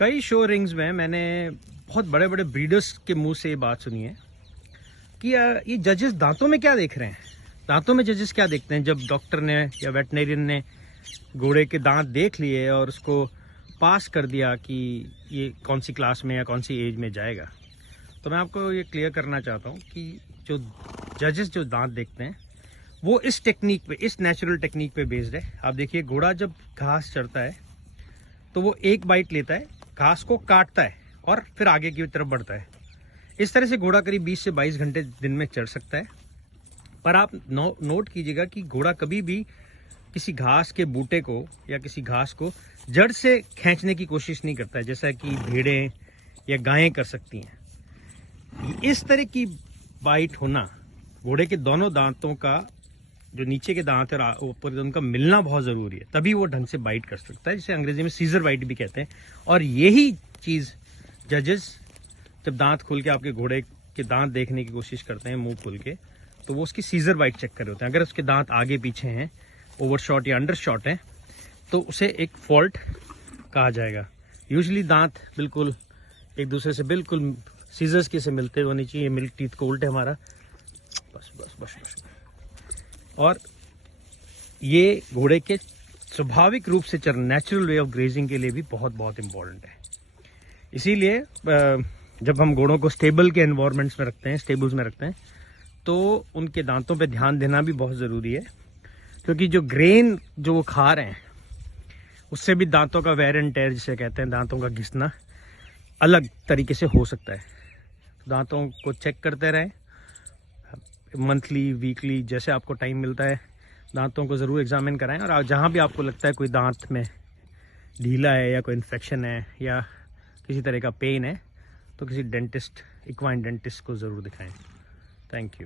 कई show rings में मैंने बहुत बड़े बड़े ब्रीडर्स के मुंह से ये बात सुनी है कि ये जजेस दांतों में क्या देख रहे हैं। दांतों में जजेस क्या देखते हैं? जब डॉक्टर ने या वेटनेरियन ने घोड़े के दांत देख लिए और उसको पास कर दिया कि ये कौन सी क्लास में या कौन सी एज में जाएगा, तो मैं आपको ये क्लियर करना चाहता हूँ कि जो जजेस जो दांत देखते हैं वो इस टेक्निक पे, इस नेचुरल टेक्निक पे बेस्ड है। आप देखिए, घोड़ा जब घास चरता है तो वो एक बाइट लेता है, घास को काटता है और फिर आगे की तरफ बढ़ता है। इस तरह से घोड़ा करीब 20 से 22 घंटे दिन में चर सकता है। पर आप नोट कीजिएगा कि घोड़ा कभी भी किसी घास के बूटे को या किसी घास को जड़ से खींचने की कोशिश नहीं करता है, जैसा कि भेड़ें या गायें कर सकती हैं। इस तरह की बाइट होना, घोड़े के दोनों दांतों का, जो नीचे के दांत है और ऊपर उनका मिलना बहुत जरूरी है, तभी वो ढंग से बाइट कर सकता है, जिसे अंग्रेजी में सीजर बाइट भी कहते हैं। और यही चीज जजेस जब दांत खोल के आपके घोड़े के दांत देखने की कोशिश करते हैं मुंह खोल के, तो वो उसकी सीजर बाइट चेक कर रहे होते हैं। अगर उसके दांत आगे पीछे हैं, ओवरशॉट या अंडरशॉट हैं, तो उसे एक फॉल्ट कहा जाएगा। यूजुअली दांत बिल्कुल एक दूसरे से बिल्कुल सीजर्स के से मिलते होने चाहिए। मिल्क टीथ को उल्टे हमारा, बस बस बस बस। और ये घोड़े के स्वाभाविक रूप से नेचुरल वे ऑफ ग्रेजिंग के लिए भी बहुत बहुत इंपॉर्टेंट है। इसीलिए जब हम घोड़ों को स्टेबल के एनवायरमेंट्स में रखते हैं, स्टेबल्स में रखते हैं, तो उनके दांतों पे ध्यान देना भी बहुत ज़रूरी है, क्योंकि जो ग्रेन जो वो खा रहे हैं उससे भी दांतों का वेयर एंड टेयर जिसे कहते हैं, दांतों का घिसना अलग तरीके से हो सकता है। दांतों को चेक करते रहें, मंथली, वीकली, जैसे आपको टाइम मिलता है दांतों को ज़रूर एग्जामिन कराएं। और जहाँ भी आपको लगता है कोई दांत में ढीला है या कोई इन्फेक्शन है या किसी तरह का पेन है, तो किसी डेंटिस्ट, इक्वाइन डेंटिस्ट को ज़रूर दिखाएं। Thank you.